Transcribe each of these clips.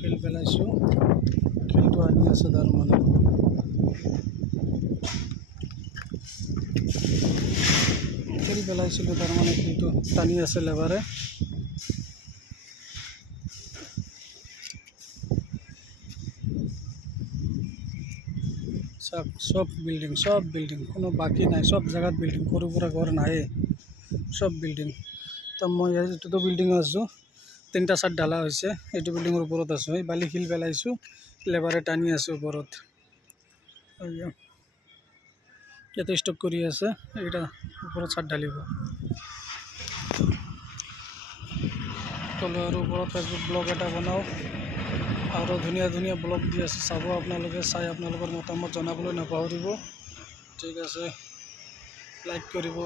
খেল পেলাইছোঁ, খেলটো আনি আছে তাৰ মানে খেল পেলাইছিলোঁ তাৰমানে খেলটো টানি আছে লেবাৰে। সব বিল্ডিং কোনো বাকী নাই, সব জায়গাত বিল্ডিং, সৰু সুৰা ঘৰ নায়ে, সব বিল্ডিং। তো মই এইটোতো বিল্ডিঙত আছোঁ, 3টা ছাদ ঢালা হৈছে, এইটো বিল্ডিঙৰ ওপৰত আছোঁ। এই বালি শিল পেলাইছোঁ, লেবাৰে টানি আছে ওপৰত। ইয়াতে ষ্টক কৰি আছে, এইটা ওপৰত ছাদ ঢালিব। তলে আৰু ওপৰত ফেচবুক ব্লগ এটা বনাওঁ, আৰু ধুনীয়া ধুনীয়া ব্লগ দি আছে, চাব আপোনালোকে। চাই আপোনালোকৰ মতামত জনাবলৈ নাপাহৰিব। ঠিক আছে, লাইক কৰিব,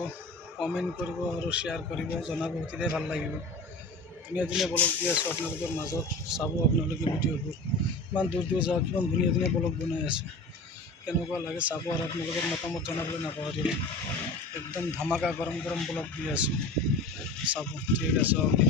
কমেণ্ট কৰিব আৰু শ্বেয়াৰ কৰিব, জনাব, তেতিয়াই ভাল লাগিব। ধুনীয়া ধুনীয়া ব্লগ দি আছোঁ আপোনালোকৰ মাজত, চাব আপোনালোকে ভিডিঅ'বোৰ। ইমান দূৰ দূৰ যাওঁ, কিমান ধুনীয়া ধুনীয়া ব্লগ বনাই আছোঁ। কেনেকুৱা লাগে চাব, আৰু আপোনালোকৰ মতামত জনাবলৈ নাপাহৰিব। একদম ধামাকা গৰম গৰম ব্লগ দি আছোঁ, চাব। ঠিক আছে, অ'কে।